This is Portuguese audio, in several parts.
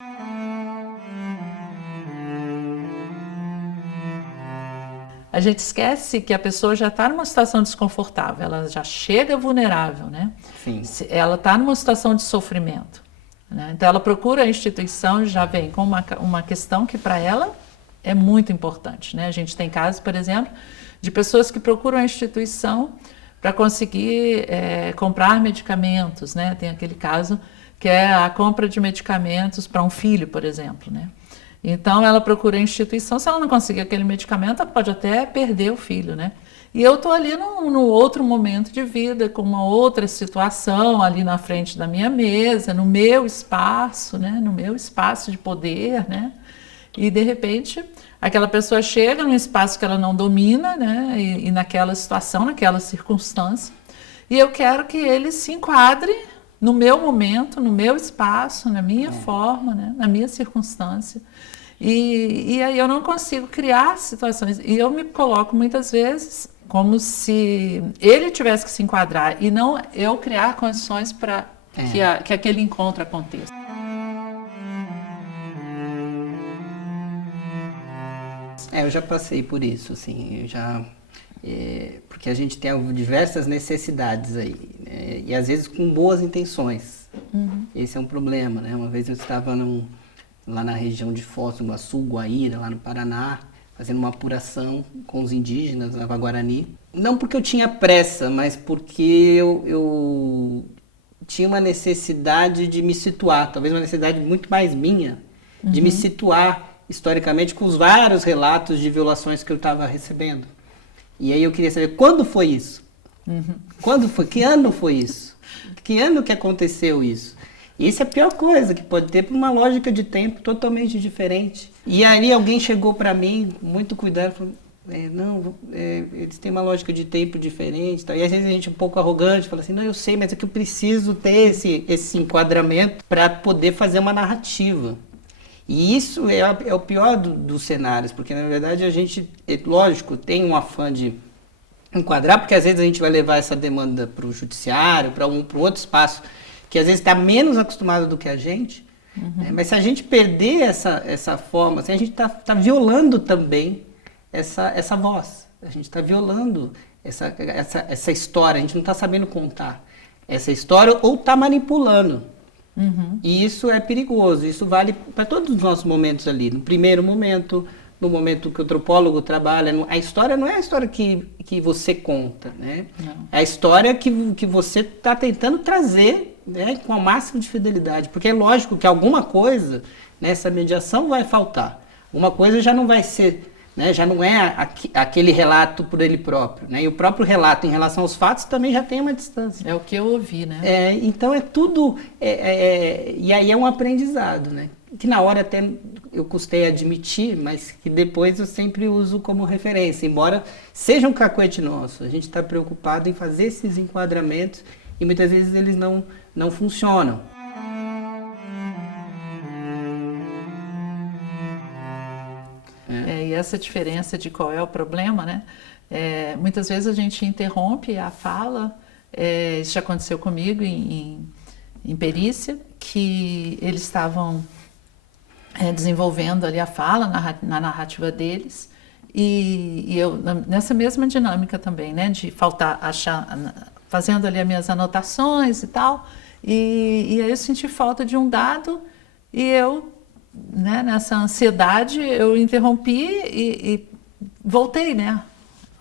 A gente esquece que a pessoa já está numa situação desconfortável, ela já chega vulnerável, né? Sim. Ela está numa situação de sofrimento, né? Então ela procura a instituição e já vem com uma questão que para ela é muito importante, né? A gente tem casos, por exemplo, de pessoas que procuram a instituição para conseguir comprar medicamentos, né? Tem aquele caso que é a compra de medicamentos para um filho, por exemplo, né? Então ela procura a instituição, se ela não conseguir aquele medicamento, ela pode até perder o filho, né? E eu estou ali no outro momento de vida, com uma outra situação, ali na frente da minha mesa, no meu espaço, né? No meu espaço de poder, né? E de repente aquela pessoa chega num espaço que ela não domina, né? E naquela situação, naquela circunstância, e eu quero que ele se enquadre no meu momento, no meu espaço, na minha forma, né? Na minha circunstância. E aí eu não consigo criar situações. E eu me coloco muitas vezes como se ele tivesse que se enquadrar e não eu criar condições para que aquele encontro aconteça. Eu já passei por isso, assim, porque a gente tem diversas necessidades aí, né? E às vezes com boas intenções. Esse é um problema, né? Uma vez eu estava lá na região de Foz do Iguaçu, Guaíra, lá no Paraná, fazendo uma apuração com os indígenas, na Guarani. Não porque eu tinha pressa, mas porque eu tinha uma necessidade de me situar, talvez uma necessidade muito mais minha, de me situar historicamente com os vários relatos de violações que eu estava recebendo. E aí eu queria saber, quando foi isso? Quando foi? Que ano foi isso? Que ano que aconteceu isso? E isso é a pior coisa que pode ter, por uma lógica de tempo totalmente diferente. E aí alguém chegou para mim, muito cuidado, falou, eles têm uma lógica de tempo diferente. Tá? E às vezes a gente é um pouco arrogante, fala assim, não, eu sei, mas é que eu preciso ter esse enquadramento para poder fazer uma narrativa. E isso é o pior dos cenários, porque na verdade a gente, lógico, tem um afã de enquadrar, porque às vezes a gente vai levar essa demanda para o judiciário, para um outro espaço, que às vezes está menos acostumado do que a gente, né? Mas se a gente perder essa forma, assim, a gente está violando também essa voz, a gente está violando essa história, a gente não está sabendo contar essa história ou está manipulando. E isso é perigoso, isso vale para todos os nossos momentos ali. No primeiro momento, no momento que o antropólogo trabalha, a história não é a história que você conta, né? É a história que você está tentando trazer, né, com a máxima de fidelidade. Porque é lógico que alguma coisa nessa mediação vai faltar. Alguma coisa já não vai ser, né, já não é aquele relato por ele próprio, né? E o próprio relato em relação aos fatos também já tem uma distância. É o que eu ouvi, né? Então é tudo... e aí é um aprendizado, né? Que na hora até eu custei admitir, mas que depois eu sempre uso como referência. Embora seja um cacuete nosso, a gente está preocupado em fazer esses enquadramentos e muitas vezes eles não funcionam. E essa diferença de qual é o problema, né? Muitas vezes a gente interrompe a fala, isso já aconteceu comigo em perícia, que eles estavam desenvolvendo ali a fala, na narrativa deles, e eu nessa mesma dinâmica também, né? De faltar, fazendo ali as minhas anotações e tal, e aí eu senti falta de um dado e eu, né, nessa ansiedade, eu interrompi e voltei, né,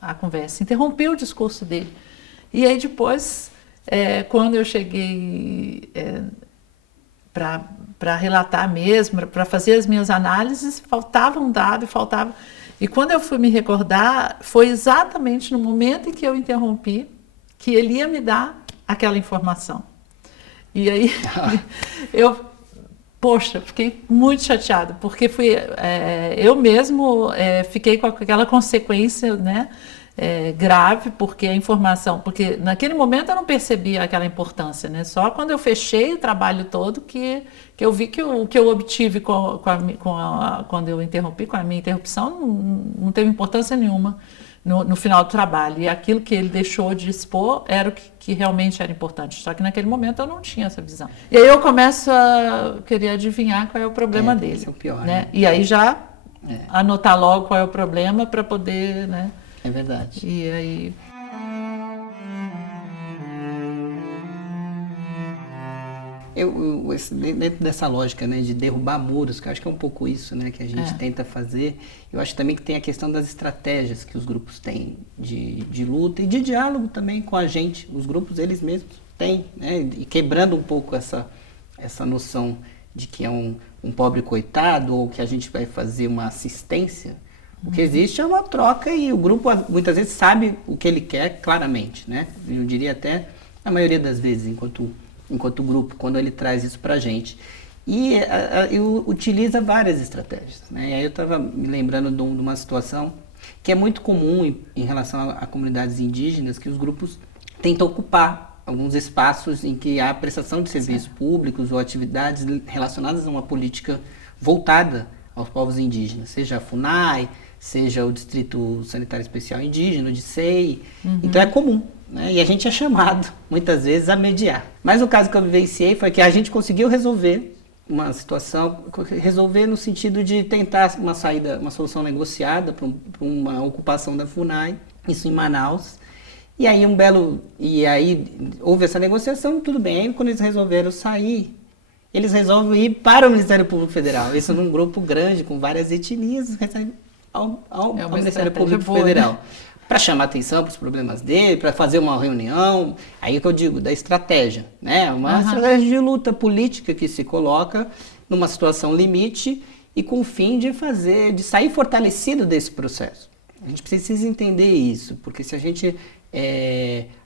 a conversa, interrompi o discurso dele. E aí depois, quando eu cheguei para relatar mesmo, para fazer as minhas análises, faltava um dado, faltava... E quando eu fui me recordar, foi exatamente no momento em que eu interrompi que ele ia me dar aquela informação. E aí poxa, fiquei muito chateada, porque eu mesmo fiquei com aquela consequência, né, grave, porque a informação, porque naquele momento eu não percebia aquela importância, né, só quando eu fechei o trabalho todo que eu vi que o que eu obtive quando eu interrompi, com a minha interrupção, não teve importância nenhuma, no final do trabalho. E aquilo que ele deixou de expor era o que realmente era importante. Só que naquele momento eu não tinha essa visão. E aí eu começo a querer adivinhar qual é o problema dele. Esse é o pior, né? E aí já anotar logo qual é o problema para poder, né? É verdade. E aí... Dentro dessa lógica, né, de derrubar muros, que eu acho que é um pouco isso, né, que a gente tenta fazer, eu acho também que tem a questão das estratégias que os grupos têm de luta e de diálogo também com a gente. Os grupos, eles mesmos têm, né, e quebrando um pouco essa noção de que é um pobre coitado ou que a gente vai fazer uma assistência. O que existe é uma troca e o grupo muitas vezes sabe o que ele quer claramente, né? Eu diria até a maioria das vezes, enquanto grupo, quando ele traz isso para a gente. E utiliza várias estratégias, né? E aí eu estava me lembrando de uma situação que é muito comum em relação a comunidades indígenas, que os grupos tentam ocupar alguns espaços em que há prestação de serviços públicos ou atividades relacionadas a uma política voltada aos povos indígenas, seja a FUNAI, seja o Distrito Sanitário Especial Indígena, o DICEI. Então é comum. Né? E a gente é chamado, muitas vezes, a mediar. Mas o caso que eu vivenciei foi que a gente conseguiu resolver uma situação, resolver no sentido de tentar uma saída, uma solução negociada para uma ocupação da FUNAI, isso em Manaus. E aí houve essa negociação, tudo bem. Aí quando eles resolveram sair, eles resolvem ir para o Ministério Público Federal. Isso num grupo grande, com várias etnias, ao Ministério Público Federal. Para chamar atenção para os problemas dele, para fazer uma reunião, aí que eu digo, da estratégia, né? Uma estratégia de luta política que se coloca numa situação limite e com o fim de sair fortalecido desse processo. A gente precisa entender isso, porque se a gente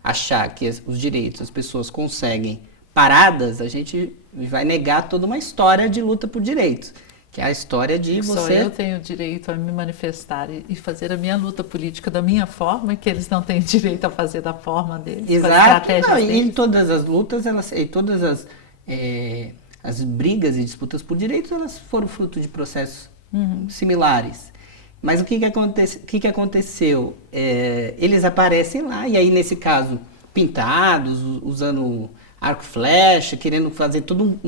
achar que os direitos, as pessoas conseguem paradas, a gente vai negar toda uma história de luta por direitos. Que é a história de você... Só eu tenho direito a me manifestar e fazer a minha luta política da minha forma, e que eles não têm direito a fazer da forma deles. Exato. Não, e todas as lutas, todas as brigas e disputas por direitos, elas foram fruto de processos similares. Mas o que aconteceu? Eles aparecem lá, e aí nesse caso, pintados, usando... arco e flecha, querendo fazer tudo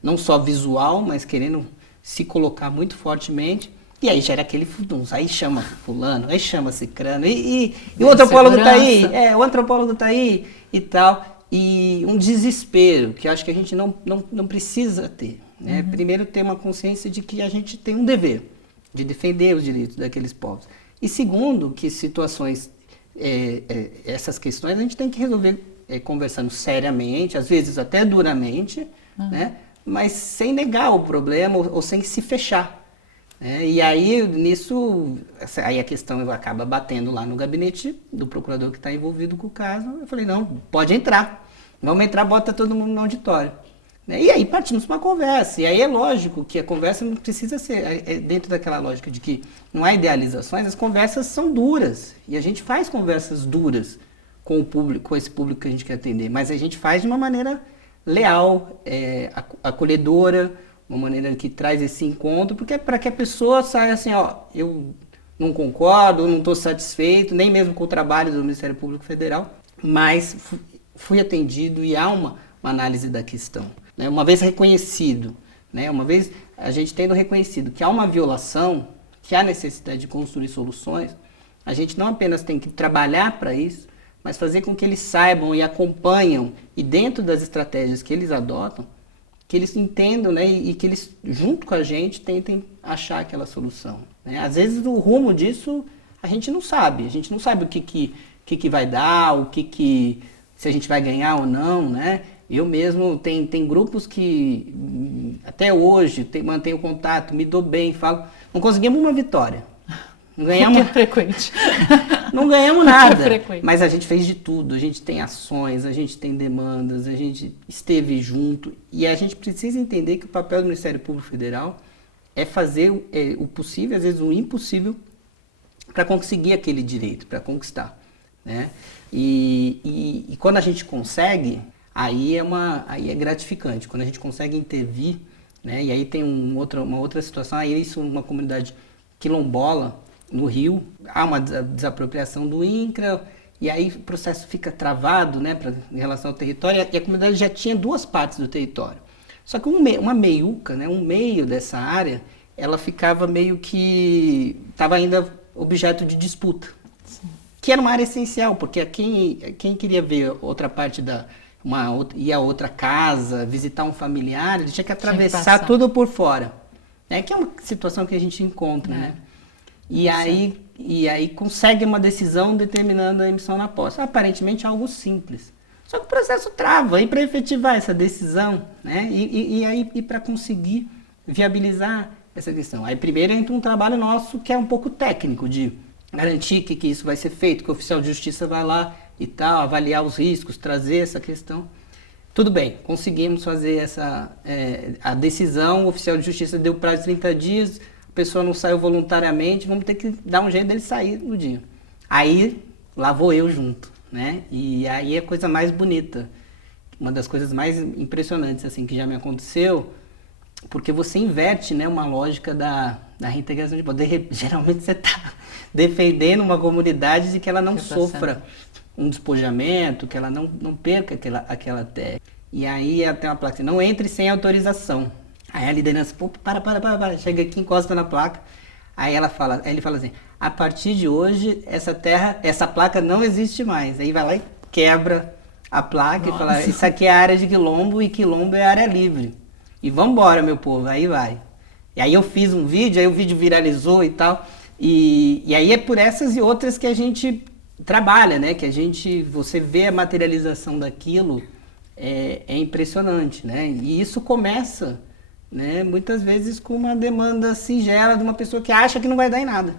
não só visual, mas querendo se colocar muito fortemente. E aí gera aquele furdunço. Aí chama fulano, aí chama cicrano. E o antropólogo tá aí, o antropólogo tá aí e tal. E um desespero que eu acho que a gente não precisa ter. Né? Primeiro, ter uma consciência de que a gente tem um dever de defender os direitos daqueles povos. E segundo, que situações, essas questões, a gente tem que resolver conversando seriamente, às vezes até duramente, né? Mas sem negar o problema ou sem se fechar. Né? E aí, nisso, aí a questão acaba batendo lá no gabinete do procurador que está envolvido com o caso. Eu falei, não, pode entrar. Vamos entrar, bota todo mundo no auditório. Né? E aí partimos para uma conversa. E aí é lógico que a conversa não precisa ser dentro daquela lógica de que não há idealizações, as conversas são duras. E a gente faz conversas duras com o público, com esse público que a gente quer atender, mas a gente faz de uma maneira leal, acolhedora, uma maneira que traz esse encontro, porque é para que a pessoa saia assim, eu não concordo, não estou satisfeito, nem mesmo com o trabalho do Ministério Público Federal, mas fui atendido e há uma análise da questão. Né? Uma vez reconhecido, né? Uma vez a gente tendo reconhecido que há uma violação, que há necessidade de construir soluções, a gente não apenas tem que trabalhar para isso, mas fazer com que eles saibam e acompanham, e dentro das estratégias que eles adotam, que eles entendam, né, e que eles, junto com a gente, tentem achar aquela solução. Né? Às vezes o rumo disso a gente não sabe o que vai dar, se a gente vai ganhar ou não, né? Eu mesmo, tem grupos que até hoje mantenho contato, me dou bem, falo, não conseguimos uma vitória. Não ganhamos, que é frequente. Não ganhamos nada, é mas a gente fez de tudo, a gente tem ações, a gente tem demandas, a gente esteve junto e a gente precisa entender que o papel do Ministério Público Federal é fazer o possível, às vezes o impossível, para conseguir aquele direito, para conquistar. Né? E quando a gente consegue, aí é gratificante, quando a gente consegue intervir, né? E aí tem uma outra situação, aí isso uma comunidade quilombola, no Rio, há uma desapropriação do INCRA, e aí o processo fica travado, né, em relação ao território, e a comunidade já tinha 2 partes do território. Só que uma meiuca, né, um meio dessa área, ela ficava meio que... estava ainda objeto de disputa. Sim. Que era uma área essencial, porque quem queria ver outra parte ir a outra casa, visitar um familiar, ele tinha que atravessar tudo por fora. Que é uma situação que a gente encontra, né? E aí consegue uma decisão determinando a emissão na posse. Aparentemente algo simples. Só que o processo trava, e para efetivar essa decisão, né? E para conseguir viabilizar essa questão. Aí primeiro entra um trabalho nosso que é um pouco técnico, de garantir que isso vai ser feito, que o oficial de justiça vai lá e tal, avaliar os riscos, trazer essa questão. Tudo bem, conseguimos fazer a decisão, o oficial de justiça deu prazo de 30 dias, a pessoa não saiu voluntariamente, vamos ter que dar um jeito dele sair no dia. Aí, lá vou eu junto, né? E aí é a coisa mais bonita, uma das coisas mais impressionantes, assim, que já me aconteceu, porque você inverte, né, uma lógica da reintegração de poder. Geralmente você está defendendo uma comunidade de que ela não sofra um despojamento, que ela não perca aquela terra. E aí tem uma placa assim, não entre sem autorização. Aí a liderança, pô, para, chega aqui, encosta na placa. Aí ele fala assim, a partir de hoje, essa placa não existe mais. Aí vai lá e quebra a placa. Nossa. E fala, isso aqui é a área de quilombo e quilombo é área livre. E vambora, meu povo, aí vai. E aí eu fiz um vídeo, aí o vídeo viralizou e tal. E aí é por essas e outras que a gente trabalha, né? Que você vê a materialização daquilo, é impressionante, né? E isso começa, né, muitas vezes com uma demanda singela de uma pessoa que acha que não vai dar em nada.